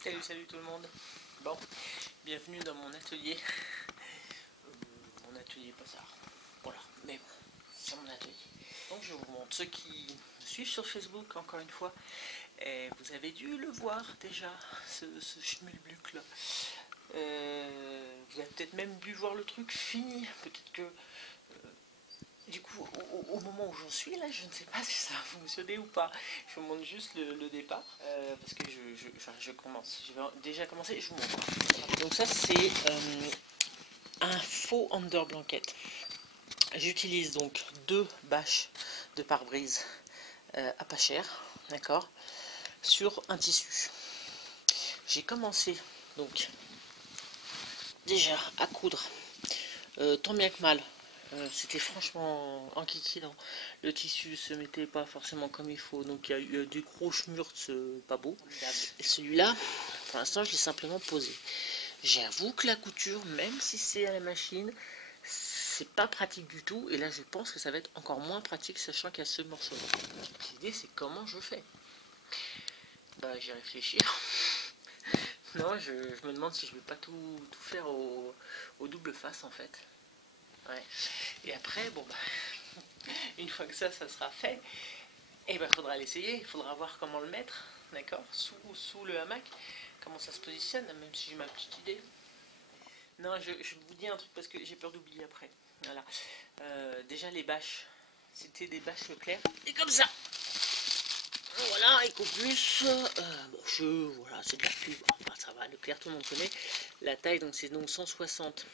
Salut tout le monde. Bon, bienvenue dans mon atelier. Mon atelier pas ça. Voilà, mais bon, c'est mon atelier. Donc je vous montre ceux qui me suivent sur Facebook, encore une fois. Et vous avez dû le voir déjà, ce schmilblick là. Vous avez peut-être même dû voir le truc fini. Peut-être que du coup, au moment où j'en suis là, je ne sais pas si ça a fonctionné ou pas. Je vous montre juste le départ parce que je commence. Je vais déjà commencer et je vous montre. Donc ça c'est un faux under blanket. J'utilise donc 2 bâches de pare-brise à pas cher, d'accord, sur un tissu. J'ai commencé donc déjà à coudre tant bien que mal. C'était franchement enquiquinant. Le tissu se mettait pas forcément comme il faut, donc il y a eu des gros schmurts pas beaux. Et celui-là, pour l'instant, je l'ai simplement posé. J'avoue que la couture, même si c'est à la machine, c'est pas pratique du tout. Et là, je pense que ça va être encore moins pratique, sachant qu'il y a ce morceau-là. L'idée, c'est comment je fais. Bah, j'y réfléchis. Non, je me demande si je vais pas tout faire au double face en fait. Ouais. Et après, bon bah, une fois que ça sera fait, et ben faudra l'essayer, il faudra voir comment le mettre, d'accord, sous le hamac, comment ça se positionne, même si j'ai ma petite idée. Non, je vous dis un truc parce que j'ai peur d'oublier après. Voilà. Déjà les bâches, c'était des bâches claires, et comme ça. Voilà, et qu'au plus, bon, voilà, c'est de la pub, enfin, ça va, le clair tout le monde connaît. La taille, donc c'est donc 160.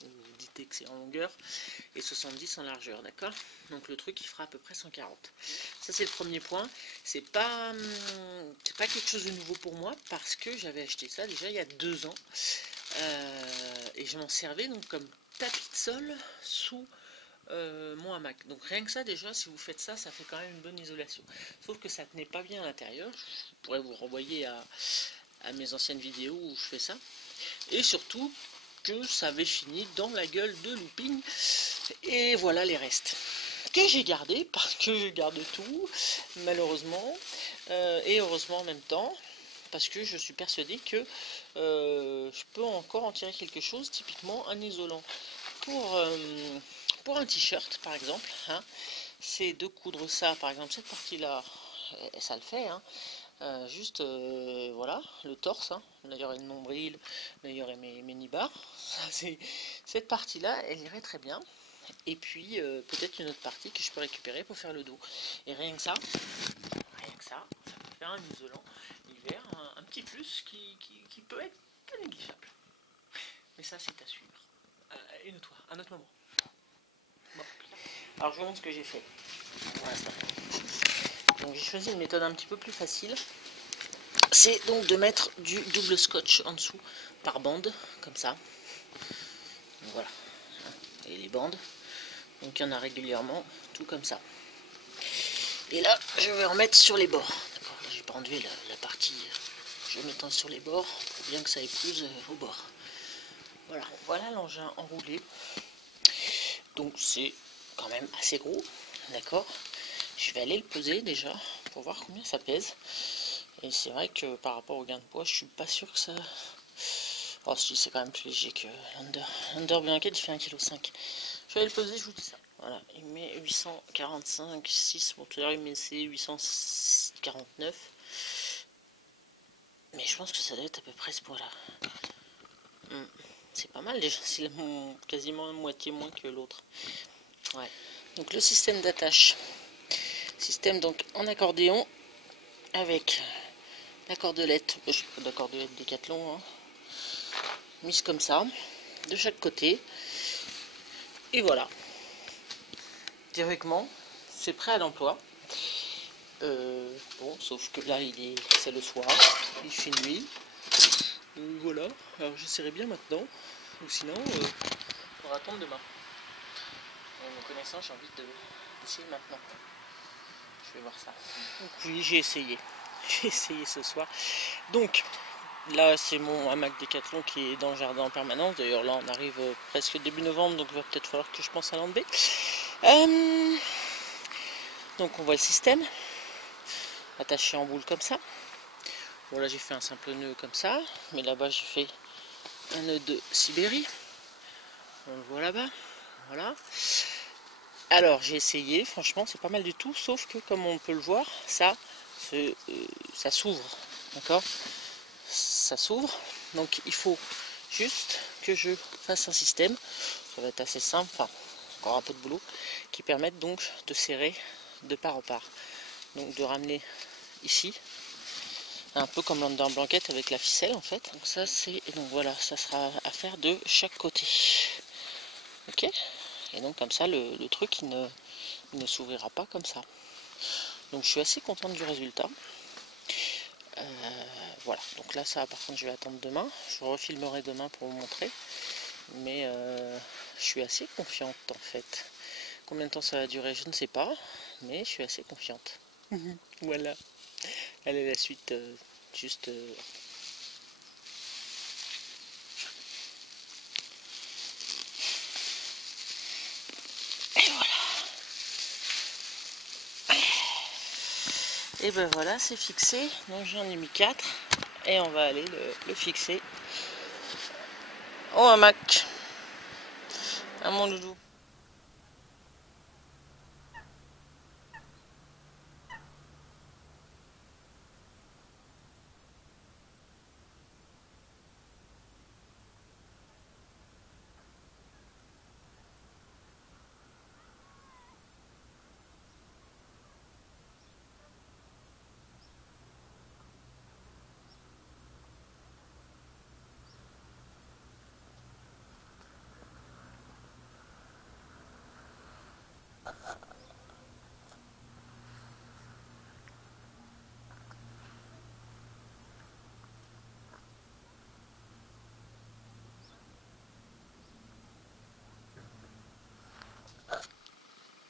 Vous dites que c'est en longueur et 70 en largeur, d'accord. Donc le truc il fera à peu près 140. Ça c'est le premier point. C'est pas quelque chose de nouveau pour moi parce que j'avais acheté ça déjà il y a 2 ans et je m'en servais donc comme tapis de sol sous mon hamac. Donc rien que ça déjà, si vous faites ça, ça fait quand même une bonne isolation. Sauf que ça tenait pas bien à l'intérieur. Je pourrais vous renvoyer à mes anciennes vidéos où je fais ça. Et surtout que ça avait fini dans la gueule de looping. Et voilà les restes que j'ai gardé parce que je garde tout malheureusement et heureusement en même temps parce que je suis persuadé que je peux encore en tirer quelque chose, typiquement un isolant pour un t-shirt par exemple, hein, c'est de coudre ça, par exemple cette partie là, ça le fait, hein. Juste voilà le torse, hein. Là il y aurait le nombril, là il y aurait mes nibards. Cette partie là elle irait très bien, et puis peut-être une autre partie que je peux récupérer pour faire le dos, et rien que ça ça peut faire un isolant hiver, un petit plus qui peut être pas négligeable, mais ça c'est à suivre un autre moment. Bon. Alors je vous montre ce que j'ai fait pour l'instant. Donc j'ai choisi une méthode un petit peu plus facile. C'est donc de mettre du double scotch en dessous par bande, comme ça. Donc voilà. Et les bandes. Donc il y en a régulièrement, tout comme ça. Et là, je vais en mettre sur les bords. D'accord, là, j'ai pas enlevé la partie. Je vais mettre sur les bords pour bien que ça épouse au bord. Voilà, voilà l'engin enroulé. Donc c'est quand même assez gros, d'accord. Je vais aller le peser déjà pour voir combien ça pèse. Et c'est vrai que par rapport au gain de poids, je suis pas sûr que ça... Oh si, c'est quand même plus léger que l'Under Blanket, il fait 1,5 kg. Je vais aller le peser, je vous dis ça. Voilà, il met 845,6, bon tout à l'heure il met 849. Mais je pense que ça doit être à peu près ce poids là. C'est pas mal déjà, c'est quasiment moitié moins que l'autre. Ouais. Donc le système d'attache. Système donc en accordéon avec la cordelette, la cordelette Décathlon, hein, mise comme ça, de chaque côté. Et voilà. Théoriquement, c'est prêt à l'emploi. Bon, sauf que là, c'est le soir, il fait nuit. Voilà. Alors j'essaierai bien maintenant, ou sinon, on va attendre demain. Me connaissant, j'ai envie d'essayer maintenant. Je vais voir ça. Donc oui, j'ai essayé. J'ai essayé ce soir. Donc, là, c'est mon hamac Décathlon qui est dans le jardin en permanence. D'ailleurs, là, on arrive presque début novembre, donc il va peut-être falloir que je pense à l'enlever. Donc, on voit le système attaché en boule comme ça. Bon là j'ai fait un simple nœud comme ça, mais là-bas j'ai fait un nœud de Sibérie. On le voit là-bas. Voilà. Alors j'ai essayé, franchement c'est pas mal du tout, sauf que comme on peut le voir, ça s'ouvre. D'accord? Ça s'ouvre. Donc il faut juste que je fasse un système, ça va être assez simple, enfin encore un peu de boulot, qui permette donc de serrer de part en part. Donc de ramener ici, un peu comme l'Under Blanket avec la ficelle en fait. Donc ça c'est, et donc voilà, ça sera à faire de chaque côté. Ok? Et donc comme ça le truc il ne s'ouvrira pas comme ça. Donc je suis assez contente du résultat. Voilà, donc là ça par contre je vais attendre demain. Je refilmerai demain pour vous montrer. Mais je suis assez confiante en fait. Combien de temps ça va durer, je ne sais pas. Mais je suis assez confiante. Voilà. Allez, la suite, juste... Et voilà. Et ben voilà, c'est fixé. Donc j'en ai mis 4. Et on va aller le fixer au hamac. À mon doudou.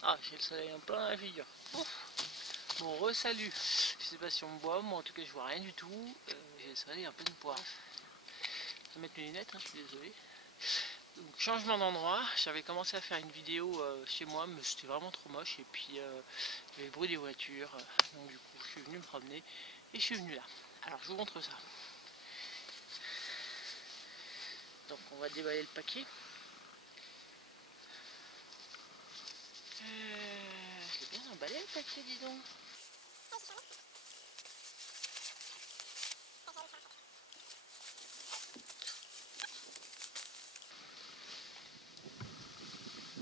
Ah, j'ai le soleil en plein dans la figure. Bon, re-salut. Je sais pas si on me voit, moi en tout cas je vois rien du tout. J'ai le soleil en pleine poire. Je vais mettre mes lunettes, hein, je suis désolé. Donc, changement d'endroit, j'avais commencé à faire une vidéo chez moi, mais c'était vraiment trop moche. Et puis il y avait le bruit des voitures. Donc du coup je suis venu me promener et je suis venu là. Alors je vous montre ça. Donc on va déballer le paquet. Je l'ai bien emballé le paquet, dis donc.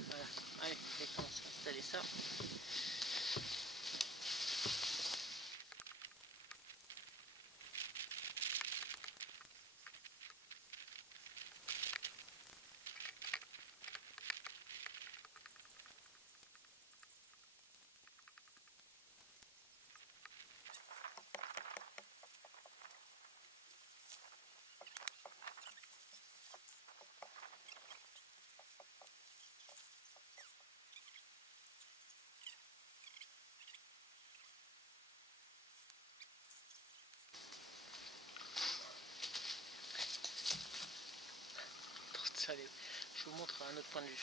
Voilà, allez, je vais commencer à installer ça. Allez, je vous montre un autre point de vue.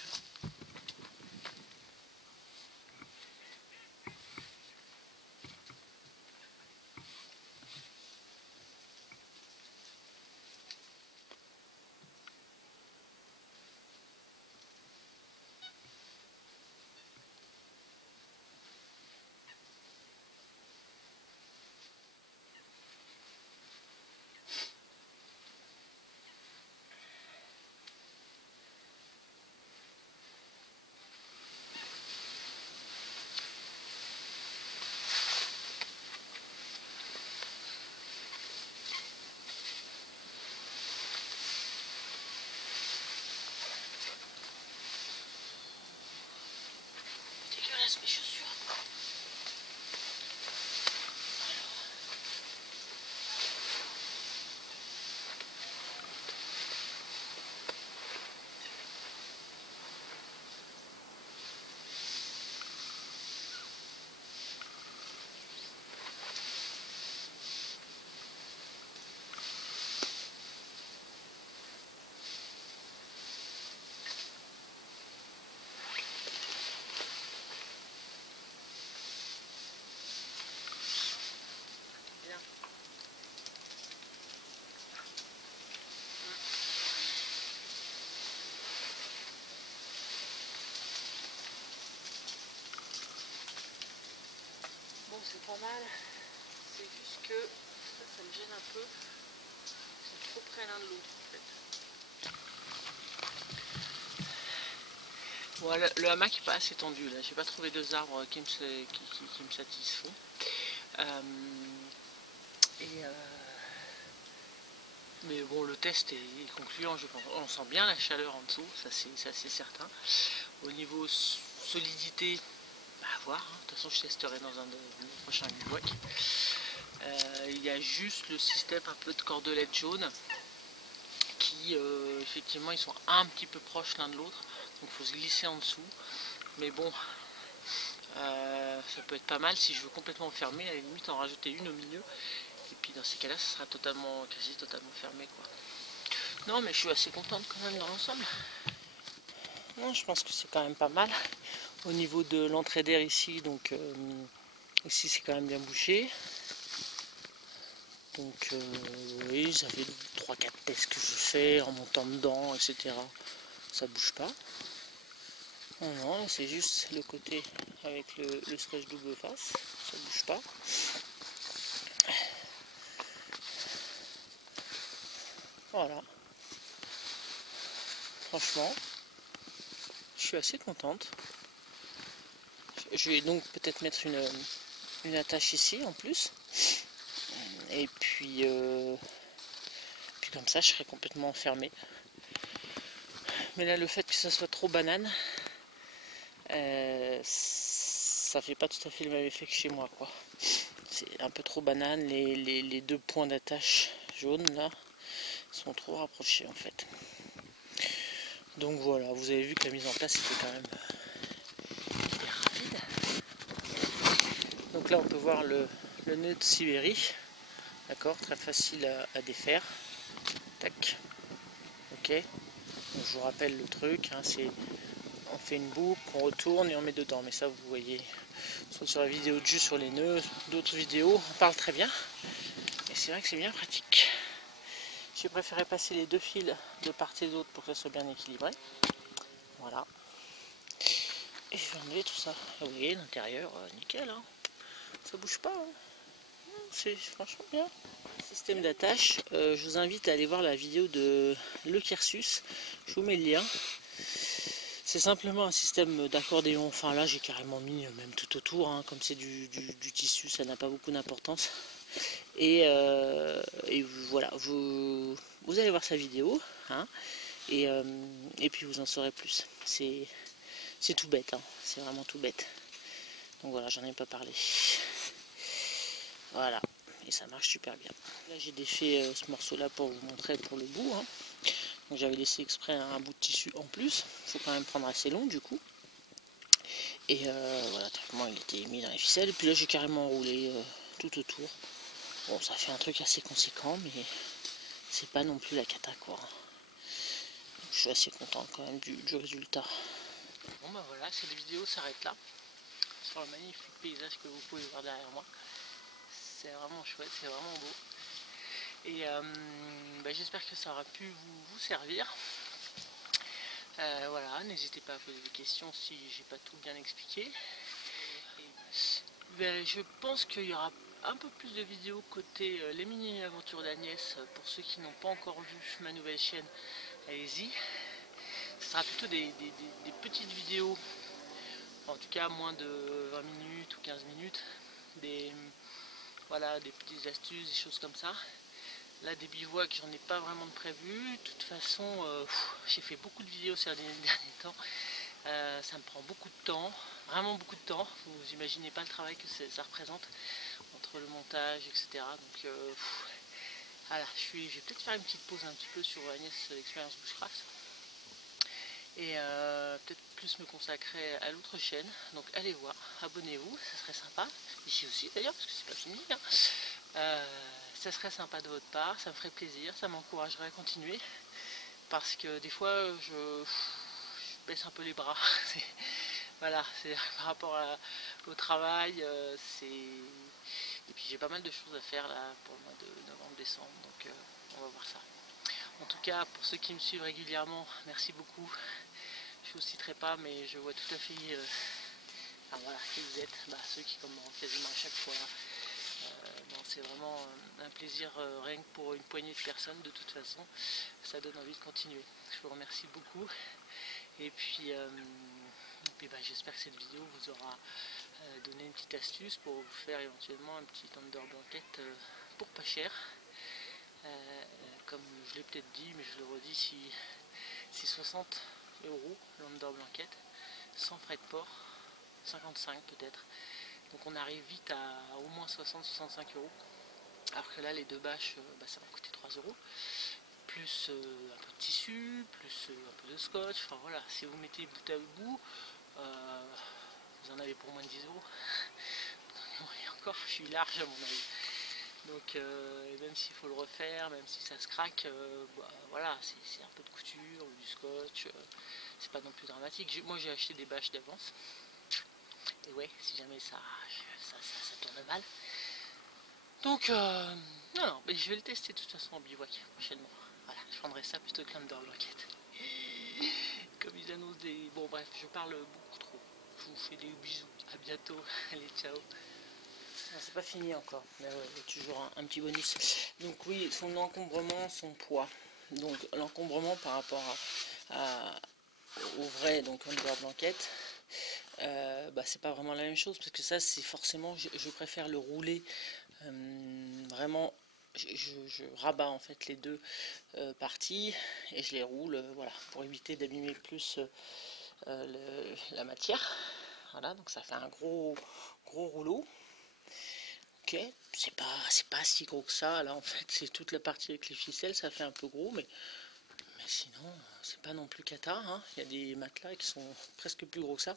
c'est pas mal. C'est juste que ça me gêne un peu. Ils sont trop près l'un de l'autre en fait. Bon, le hamac n'est pas assez tendu là. J'ai pas trouvé deux arbres qui me satisfont. Mais bon, le test est concluant, je pense. On sent bien la chaleur en dessous, ça c'est certain. Au niveau solidité, à voir. Hein. De toute façon, je testerai dans un de mes prochains bivouacs. Il y a juste le système un peu de cordelette jaune qui, effectivement, ils sont un petit peu proches l'un de l'autre. Donc, il faut se glisser en dessous. Mais bon, ça peut être pas mal si je veux complètement fermer. À la limite, en rajouter une au milieu. Et puis, dans ces cas-là, ça sera quasi totalement fermé, quoi. Non, mais je suis assez contente quand même dans l'ensemble. Non, je pense que c'est quand même pas mal. Au niveau de l'entrée d'air ici, donc ici c'est quand même bien bouché. Donc oui, ça fait 3-4 tests que je fais en montant dedans, etc. Ça bouge pas. Non, non, c'est juste le côté avec le scotch double face, ça bouge pas. Voilà. Franchement, je suis assez contente. Je vais donc peut-être mettre une attache ici en plus. Et puis comme ça, je serai complètement fermé. Mais là, le fait que ça soit trop banane, ça fait pas tout à fait le même effet que chez moi, quoi. C'est un peu trop banane. Les deux points d'attache jaunes là sont trop rapprochés en fait. Donc voilà, vous avez vu que la mise en place était quand même hyper rapide. Donc là, on peut voir le nœud de Sibérie. D'accord, très facile à défaire. Tac. Ok. Donc, je vous rappelle le truc, hein, c'est on fait une boucle, on retourne et on met dedans. Mais ça, vous voyez, soit sur la vidéo de jus sur les nœuds, d'autres vidéos, on parle très bien. Et c'est vrai que c'est bien pratique. J'ai préféré passer les deux fils de part et d'autre pour que ça soit bien équilibré. Voilà. Et je vais enlever tout ça. Et vous voyez, l'intérieur, nickel. Hein. Ça bouge pas. Hein. C'est franchement bien. Système d'attache, je vous invite à aller voir la vidéo de Le Kersus. Je vous mets le lien. C'est simplement un système d'accordéon. Enfin là, j'ai carrément mis même tout autour. Hein. Comme c'est du tissu, ça n'a pas beaucoup d'importance. Et voilà, vous allez voir sa vidéo. Hein. Et puis vous en saurez plus. C'est tout bête. Hein. C'est vraiment tout bête. Donc voilà, j'en ai pas parlé. Voilà. Et ça marche super bien. Là j'ai défait ce morceau là pour vous montrer pour le bout. Hein. Donc j'avais laissé exprès un bout de tissu en plus. Il faut quand même prendre assez long du coup. Et voilà, tellement il était mis dans les ficelles. Et puis là j'ai carrément enroulé tout autour. Bon, ça fait un truc assez conséquent, mais c'est pas non plus la cata quoi. Donc, je suis assez content quand même du résultat. Bon bah voilà, cette vidéo s'arrête là. Sur le magnifique paysage que vous pouvez voir derrière moi. C'est vraiment chouette, c'est vraiment beau. Et j'espère que ça aura pu vous servir. Voilà, n'hésitez pas à poser des questions si j'ai pas tout bien expliqué. Je pense qu'il y aura un peu plus de vidéos côté les mini-aventures d'Agnès. Pour ceux qui n'ont pas encore vu ma nouvelle chaîne, allez-y. Ce sera plutôt des petites vidéos, en tout cas moins de 20 minutes ou 15 minutes. Voilà, des petites astuces, des choses comme ça. Là, des bivouacs, j'en ai pas vraiment de prévu. De toute façon, j'ai fait beaucoup de vidéos ces derniers temps. Ça me prend beaucoup de temps, vraiment beaucoup de temps. Vous imaginez pas le travail que ça représente entre le montage, etc. Donc voilà, je vais peut-être faire une petite pause un petit peu sur Agnès Expérience Bushcraft. Et peut-être plus me consacrer à l'autre chaîne. Donc allez voir, abonnez-vous, ça serait sympa. Ici aussi d'ailleurs, parce que c'est pas fini. Hein. Ça serait sympa de votre part, ça me ferait plaisir, ça m'encouragerait à continuer. Parce que des fois, je baisse un peu les bras. Voilà, c'est par rapport au travail. Et puis j'ai pas mal de choses à faire là pour le mois de novembre-décembre. Donc on va voir ça. En tout cas, pour ceux qui me suivent régulièrement, merci beaucoup. Je ne vous citerai pas, mais je vois tout à fait enfin voilà, qui vous êtes, ceux qui commandent quasiment à chaque fois. C'est vraiment un plaisir rien que pour une poignée de personnes. De toute façon, ça donne envie de continuer. Je vous remercie beaucoup. Et puis, j'espère que cette vidéo vous aura donné une petite astuce pour vous faire éventuellement un petit under blanket pour pas cher. Comme je l'ai peut-être dit, mais je le redis, si 60 € l'under blanket, sans frais de port, 55 peut-être. Donc on arrive vite à au moins 60-65 €. Alors que là, les deux bâches, ça va coûter 3 €. Plus un peu de tissu, plus un peu de scotch. Enfin voilà, si vous mettez bout à bout, vous en avez pour moins de 10 €. Et encore, je suis large à mon avis. Donc même s'il faut le refaire, même si ça se craque, voilà, c'est un peu de couture ou du scotch. C'est pas non plus dramatique. Moi j'ai acheté des bâches d'avance. Et ouais, si jamais ça tourne mal. Donc, non, mais je vais le tester de toute façon en bivouac prochainement. Voilà, je prendrai ça plutôt que l'under blanket. Comme ils annoncent des... Bon bref, je parle beaucoup trop. Je vous fais des bisous. À bientôt. Allez, ciao. C'est pas fini encore, mais il y a toujours un petit bonus. Donc oui, son encombrement, son poids. Donc l'encombrement par rapport au vrai, donc under blanket, c'est pas vraiment la même chose, parce que ça c'est forcément, je préfère le rouler vraiment, je rabats en fait les deux parties et je les roule, voilà, pour éviter d'abîmer plus la matière. Voilà, donc ça fait un gros rouleau. Ok, c'est pas si gros que ça, là en fait c'est toute la partie avec les ficelles, ça fait un peu gros, mais sinon c'est pas non plus cata, hein. Il y a des matelas qui sont presque plus gros que ça.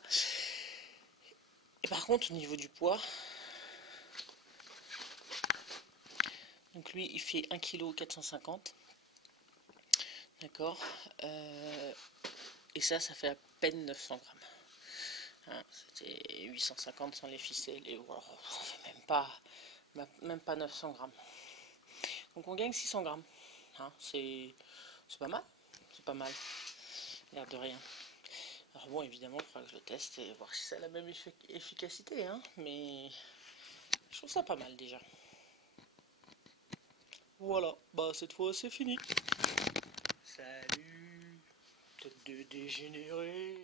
Et par contre au niveau du poids, donc lui il fait 1,450 kg, d'accord, et ça fait à peine 900 grammes. Hein, c'était 850 sans les ficelles, et voilà, ça fait même pas 900 grammes. Donc on gagne 600 grammes. Hein, c'est pas mal, c'est pas mal, l'air de rien. Alors bon, évidemment, il faudra que je le teste et voir si ça a la même efficacité, hein, mais je trouve ça pas mal déjà. Voilà, cette fois c'est fini. Salut, tête de dégénéré.